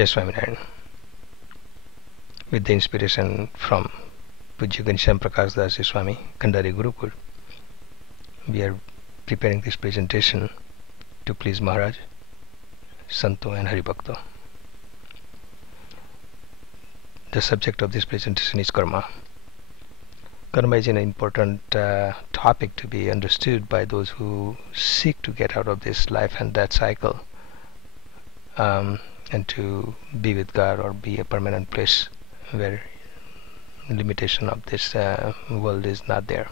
Swaminarayan. With the inspiration from Pujya GhanshyamPrakashDasji Swami, Kandari Gurukul, we are preparing this presentation to please Maharaj, Santo and Haribhakta. The subject of this presentation is karma. Karma is an important topic to be understood by those who seek to get out of this life and death cycle, and to be with God or be a permanent place where limitation of this world is not there.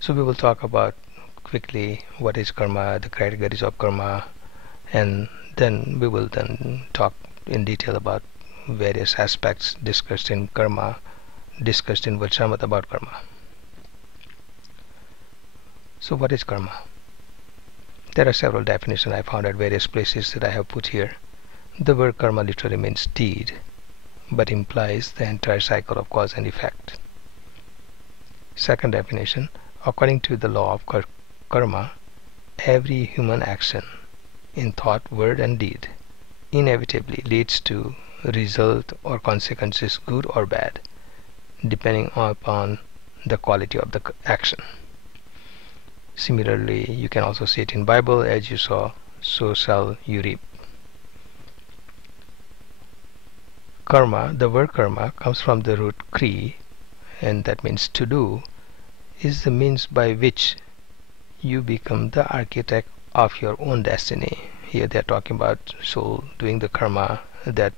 So we will talk about quickly what is karma, the categories of karma, and then we will talk in detail about various aspects discussed in karma, discussed in Vajramata about karma. So what is karma? There are several definitions I found at various places that I have put here. The word karma literally means deed, but implies the entire cycle of cause and effect. Second definition, according to the law of karma, every human action in thought, word and deed inevitably leads to result or consequences, good or bad, depending upon the quality of the action. Similarly, you can also see it in Bible, as you saw, so shall you reap. Karma, the word karma comes from the root kri, and that means to do, is the means by which you become the architect of your own destiny. Here they are talking about soul doing the karma that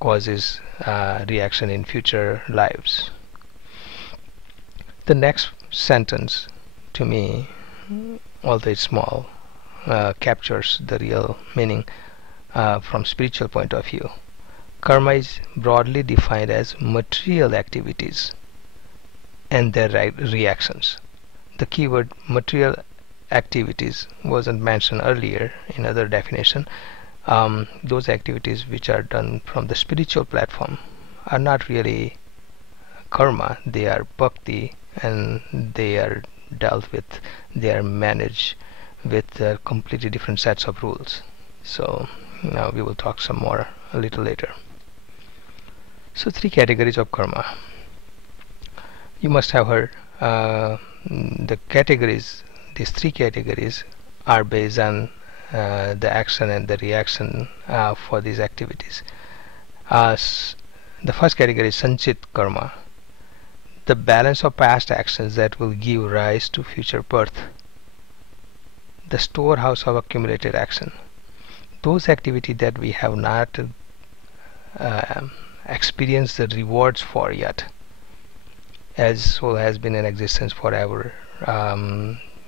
causes reaction in future lives. The next sentence, to me, although it's small, captures the real meaning from spiritual point of view. Karma is broadly defined as material activities and their reactions. The keyword material activities wasn't mentioned earlier in other definition. Those activities which are done from the spiritual platform are not really karma, they are bhakti, and they are dealt with, they are managed with completely different sets of rules. So now we will talk some more a little later. So three categories of karma. You must have heard the categories. These three categories are based on the action and the reaction for these activities. The first category is sanchit karma, the balance of past actions that will give rise to future birth, the storehouse of accumulated action. Those activities that we have not experienced the rewards for yet, as soul has been in existence forever.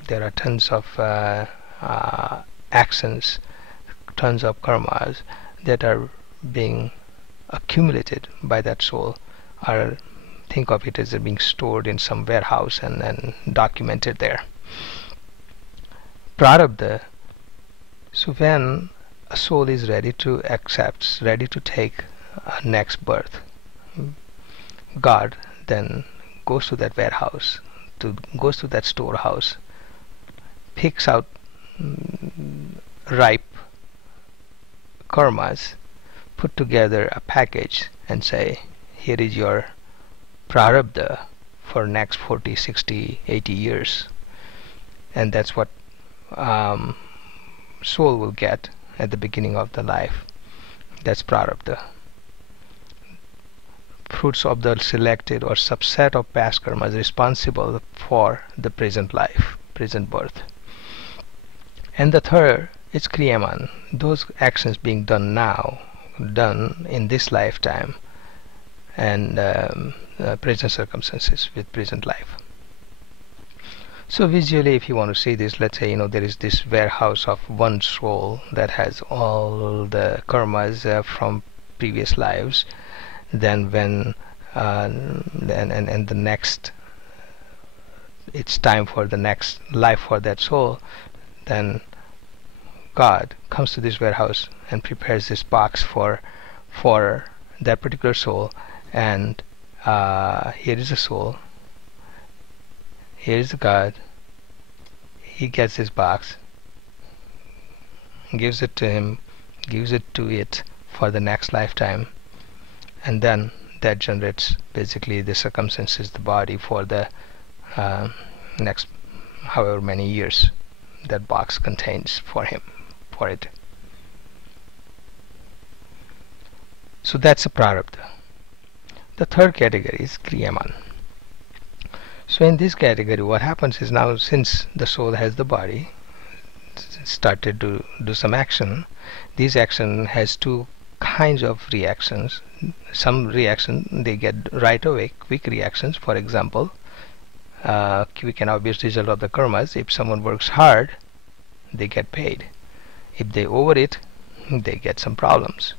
There are tons of actions, tons of karmas that are being accumulated by that soul, or think of it as being stored in some warehouse and documented there. Prarabdha. So when a soul is ready to accept, ready to take a next birth, God then goes to that warehouse, goes to that storehouse, picks out ripe karmas, put together a package and say, here is your prarabdha for next 40, 60, 80 years. And that's what soul will get at the beginning of the life. That's prarabdha. Fruits of the selected or subset of past karmas responsible for the present life, present birth. And the third is kriyaman, those actions being done now, done in this lifetime, and present circumstances with present life. So visually, if you want to see this, let's say there is this warehouse of one soul that has all the karmas from previous lives. Then when and the next, it's time for the next life for that soul, then God comes to this warehouse and prepares this box for that particular soul, and here is the soul, here is the God. He gets this box, gives it to him, gives it to it for the next lifetime, and then that generates basically the circumstances, the body for the next however many years that box contains for it. So that's a prarabdha. The third category is kriyaman. So in this category, what happens is, now since the soul has the body, started to do some action. This action has two kinds of reactions. Some reaction they get right away, quick reactions. For example, quick and obvious result of the karmas. If someone works hard, they get paid. If they overeat, they get some problems.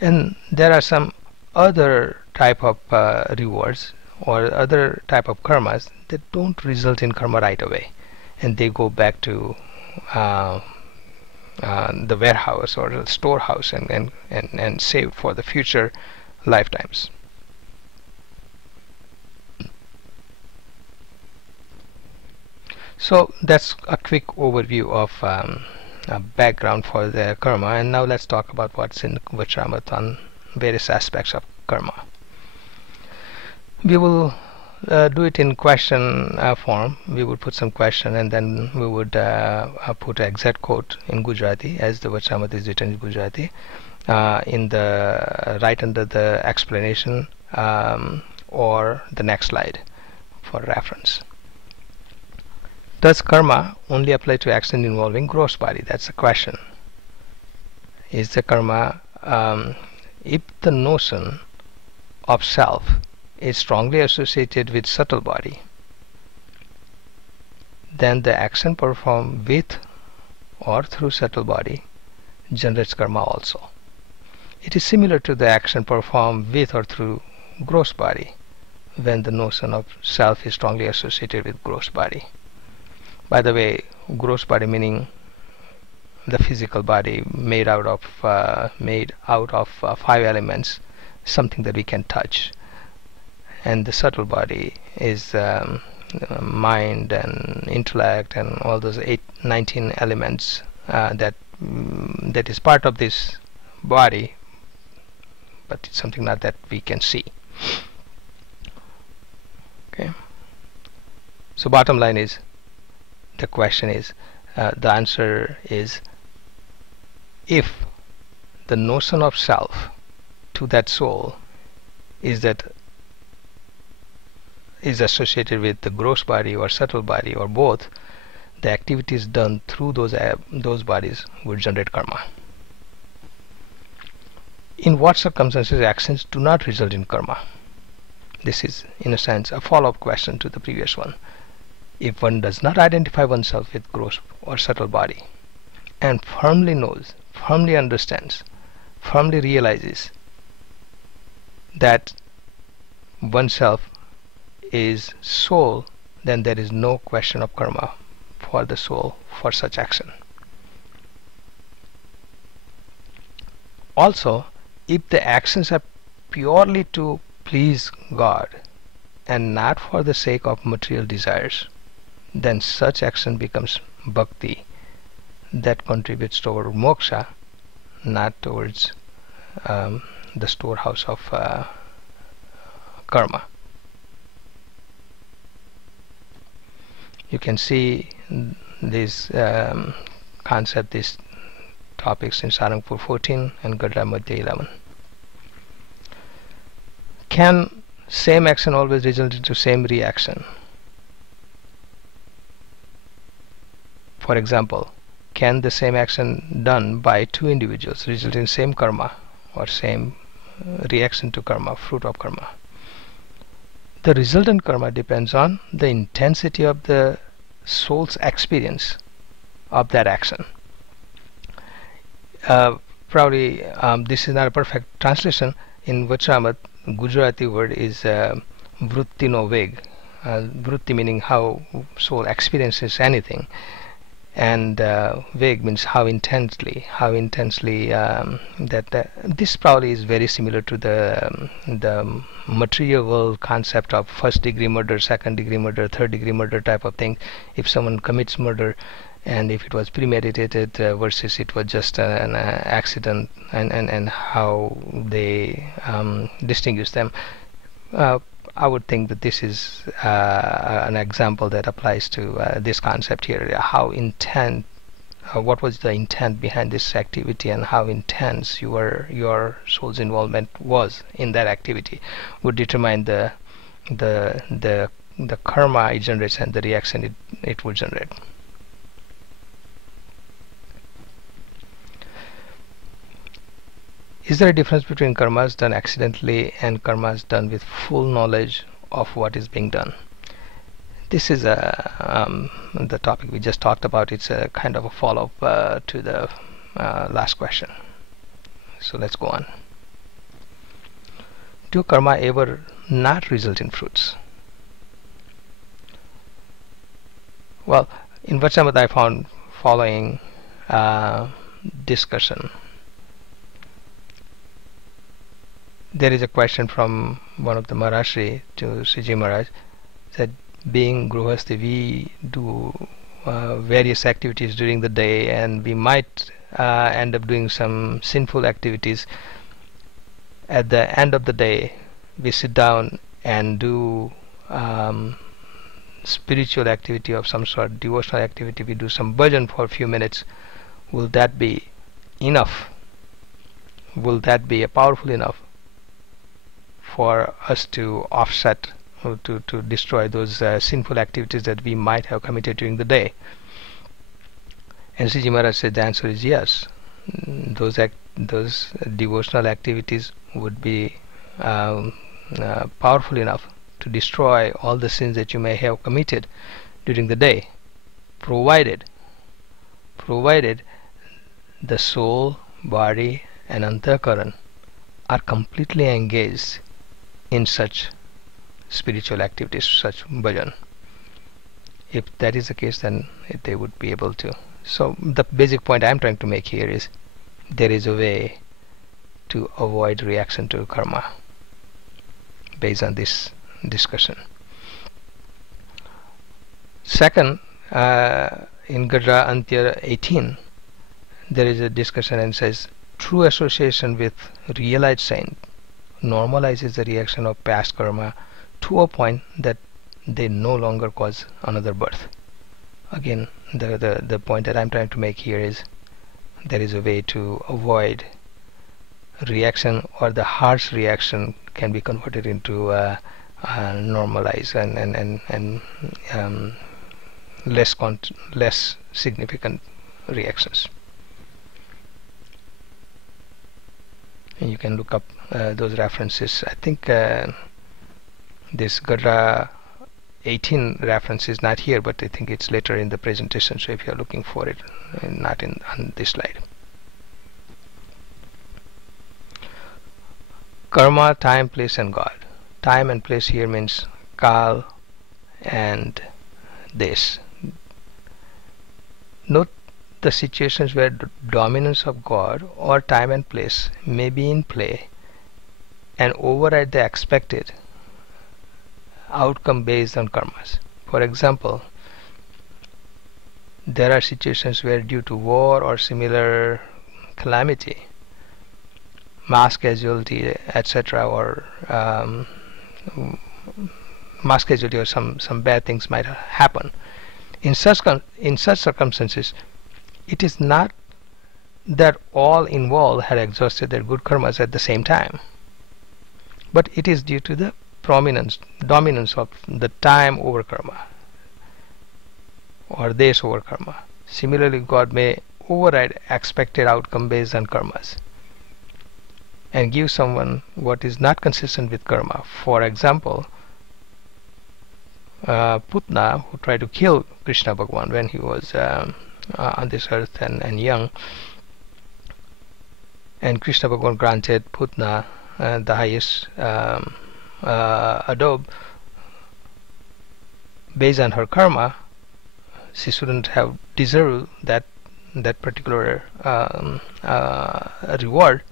And there are some other type of rewards or other type of karmas that don't result in karma right away, and they go back to the warehouse or the storehouse and save for the future lifetimes. So that's a quick overview of a background for the karma, and now let's talk about what's in Vajramat on various aspects of karma. We will do it in question form. We would put some question, and then we would put an exact quote in Gujarati, as the Vajramat is written in Gujarati, in the right under the explanation or the next slide for reference. Does karma only apply to action involving gross body? That's the question. Is the karma, if the notion of self is strongly associated with subtle body, then the action performed with or through subtle body generates karma also. It is similar to the action performed with or through gross body, when the notion of self is strongly associated with gross body. By the way, gross body meaning the physical body made out of 5 elements, something that we can touch, and the subtle body is mind and intellect and all those 19 elements that is part of this body, but it's something not that we can see. Okay. So bottom line is, the question is, the answer is, if the notion of self to that soul is associated with the gross body or subtle body or both, the activities done through those bodies would generate karma. In what circumstances actions do not result in karma? This is, in a sense, a follow-up question to the previous one. If one does not identify oneself with gross or subtle body, and firmly knows, firmly understands, firmly realizes that oneself is soul, then there is no question of karma for the soul for such action. Also, if the actions are purely to please God and not for the sake of material desires, then such action becomes bhakti that contributes toward moksha, not towards the storehouse of karma. You can see this concept, these topics in Sarangpur 14 and Gadra Madhya 11. Can same action always result into same reaction? For example, can the same action done by two individuals result in same karma or same reaction to karma, fruit of karma? The resultant karma depends on the intensity of the soul's experience of that action. Probably this is not a perfect translation. In Vajramat, Gujarati word is vritti no veg. Vritti meaning how soul experiences anything, and veg means how intensely this probably is very similar to the material world concept of first degree murder, second degree murder, third degree murder type of thing. If someone commits murder and if it was premeditated versus it was just an accident, and how they distinguish them. I would think that this is an example that applies to this concept here. How intent, what was the intent behind this activity, and how intense your soul's involvement was in that activity would determine the karma it generates and the reaction it would generate. Is there a difference between karmas done accidentally and karmas done with full knowledge of what is being done? This is the topic we just talked about. It's a kind of a follow-up to the last question. So let's go on. Do karma ever not result in fruits? Well, in Vachamata I found following discussion. There is a question from one of the Maharishi to Shree Maharaj, that being Gruhasti, we do various activities during the day, and we might end up doing some sinful activities. At the end of the day, we sit down and do spiritual activity of some sort, devotional activity. We do some bhajan for a few minutes. Will that be enough? Will that be powerful enough for us to offset, or to destroy those sinful activities that we might have committed during the day? And Shree Maharaj said the answer is yes. Those devotional activities would be powerful enough to destroy all the sins that you may have committed during the day, provided the soul, body and antakaran are completely engaged in such spiritual activities, such bhajan. If that is the case, then they would be able to. So the basic point I'm trying to make here is there is a way to avoid reaction to karma based on this discussion. Second, in Gadra Antya 18, there is a discussion and says true association with realized saint normalizes the reaction of past karma to a point that they no longer cause another birth. Again, the point that I'm trying to make here is there is a way to avoid reaction, or the harsh reaction can be converted into normalized and less significant reactions. And you can look up those references. I think this Gadra 18 reference is not here, but I think it's later in the presentation, so if you're looking for it, not on this slide. Karma, time, place and God. Time and place here means Kal and Desh. Note the situations where dominance of God or time and place may be in play and override the expected outcome based on karmas. For example, there are situations where due to war or similar calamity, mass casualty, etc., or mass casualty or some bad things might happen. In such circumstances, it is not that all involved had exhausted their good karmas at the same time, but it is due to the dominance of the time over karma, or desh over karma. Similarly, God may override expected outcome based on karmas and give someone what is not consistent with karma. For example, Putna, who tried to kill Krishna Bhagwan when he was on this earth and young, and Krishna Bhagwan granted Putna the highest adobe based on her karma. She shouldn't have deserved that particular reward,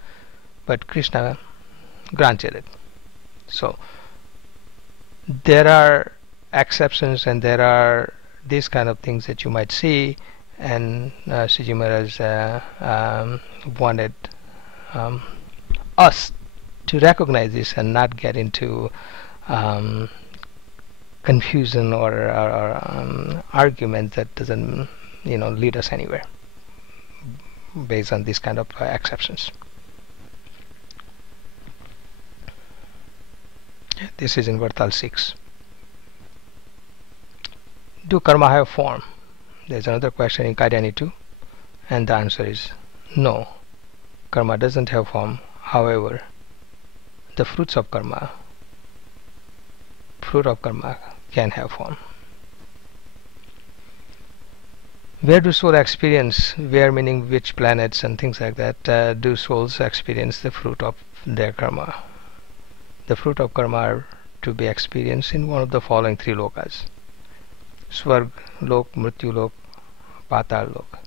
but Krishna granted it. So there are exceptions, and there are these kind of things that you might see and Shashtriji Maharaj wanted us to recognize this and not get into confusion or argument that doesn't lead us anywhere based on these kind of exceptions. This is in Vartal 6. Do karma have form? There's another question in Karyani 2, and the answer is no. Karma doesn't have form. However, the fruit of karma can have form. Where do souls experience, where meaning which planets and things like that, do souls experience the fruit of their karma? The fruit of karma are to be experienced in one of the following three lokas: Swarg Lok, Mrityu Lok, Patal Lok.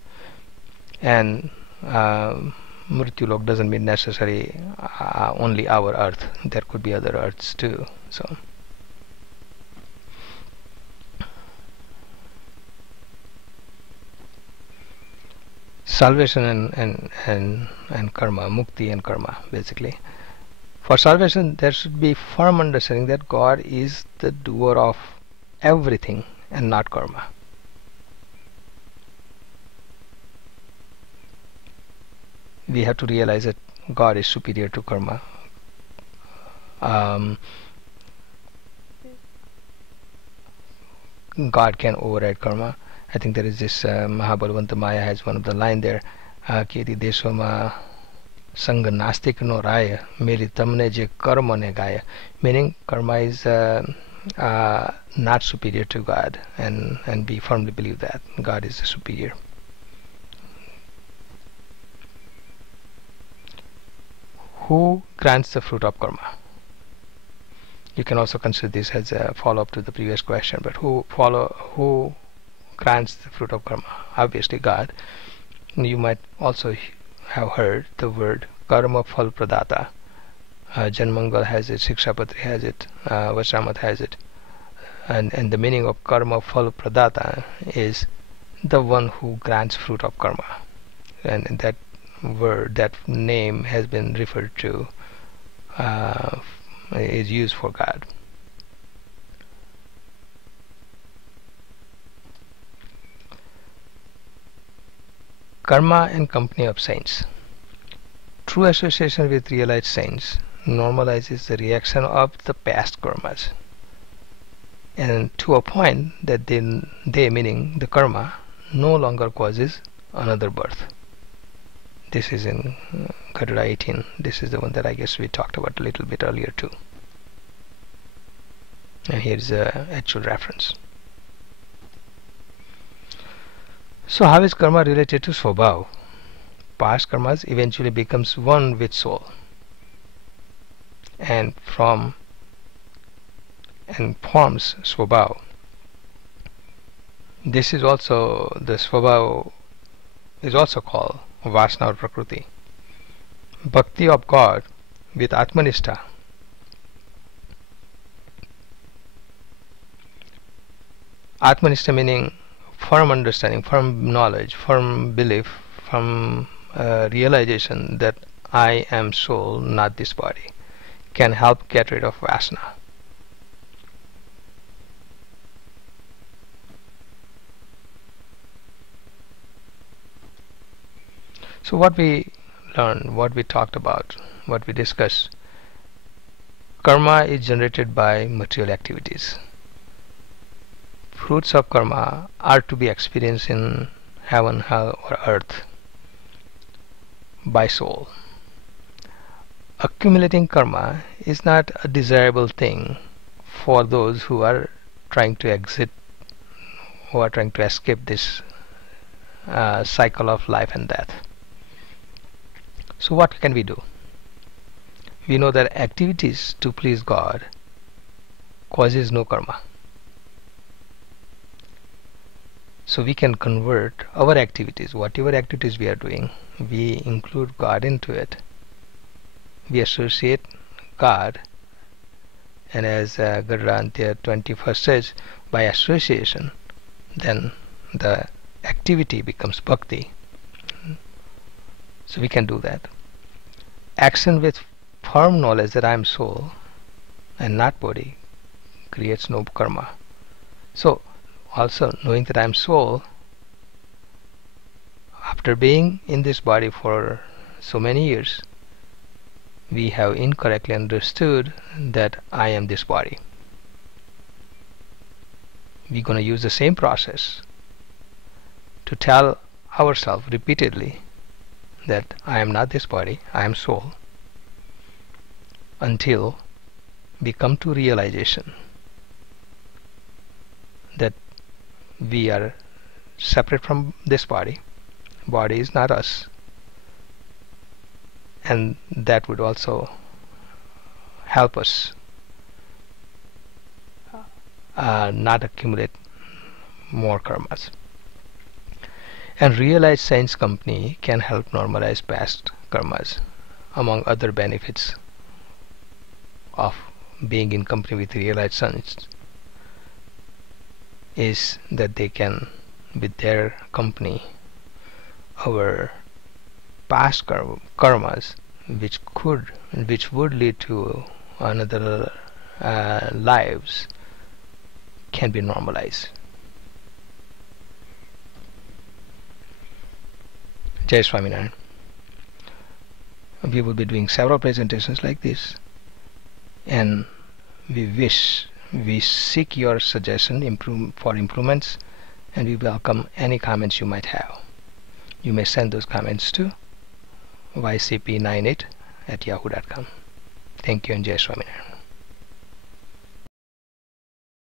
And Mrityu Lok doesn't mean necessarily only our earth. There could be other earths too. So salvation and karma, mukti and karma, basically. For salvation, there should be firm understanding that God is the doer of everything and not karma. We have to realize that God is superior to karma. God can override karma. I think there is this Mahabalvanta Maya has one of the line there, Kedi Deshoma Sang Nastik no Raya Meri Tamne Je Karma ne Gaya, meaning karma is not superior to God, and we firmly believe that God is the superior. Who grants the fruit of karma? You can also consider this as a follow-up to the previous question, but who grants the fruit of karma? Obviously God. You might also have heard the word karma phal pradata. Janmangal has it, Shikshapatri has it, Vajramat has it, and the meaning of karma phal pradata is the one who grants fruit of karma, and that word, that name has been referred to, is used for God. Karma and company of saints. True association with realized saints normalizes the reaction of the past karmas, and to a point that they meaning the karma no longer causes another birth. This is in Garuda 18. This is the one that I guess we talked about a little bit earlier too. And here is the actual reference. So how is karma related to Swabhav? Past karmas eventually becomes one with soul, and forms Swabhav. This is also, the Swabhav is also called Vasana or Prakriti. Bhakti of God with Atmanistha. Atmanistha meaning firm understanding, firm knowledge, firm belief, firm realization that I am soul, not this body, can help get rid of Vasana. So what we learned, what we talked about, what we discussed, karma is generated by material activities. Fruits of karma are to be experienced in heaven, hell or earth by soul. Accumulating karma is not a desirable thing for those who are trying to escape this cycle of life and death. So what can we do? We know that activities to please God causes no karma. So we can convert our activities, whatever activities we are doing, we include God into it. We associate God, and as Garuda 21st says, by association, then the activity becomes bhakti. So we can do that. Action with firm knowledge that I am soul and not body creates no karma. So also knowing that I am soul, after being in this body for so many years, we have incorrectly understood that I am this body. We're going to use the same process to tell ourselves repeatedly that I am not this body, I am soul, until we come to realization that we are separate from this body. Body is not us, and that would also help us not accumulate more karmas. And realized science company can help normalize past karmas. Among other benefits of being in company with realized science is that they can, with their company, our past karmas which would lead to another lives can be normalized. Jai Swaminarayan. We will be doing several presentations like this, and we seek your suggestion for improvements, and we welcome any comments you might have. You may send those comments to ycp98@yahoo.com. Thank you and Jai Swaminarayan.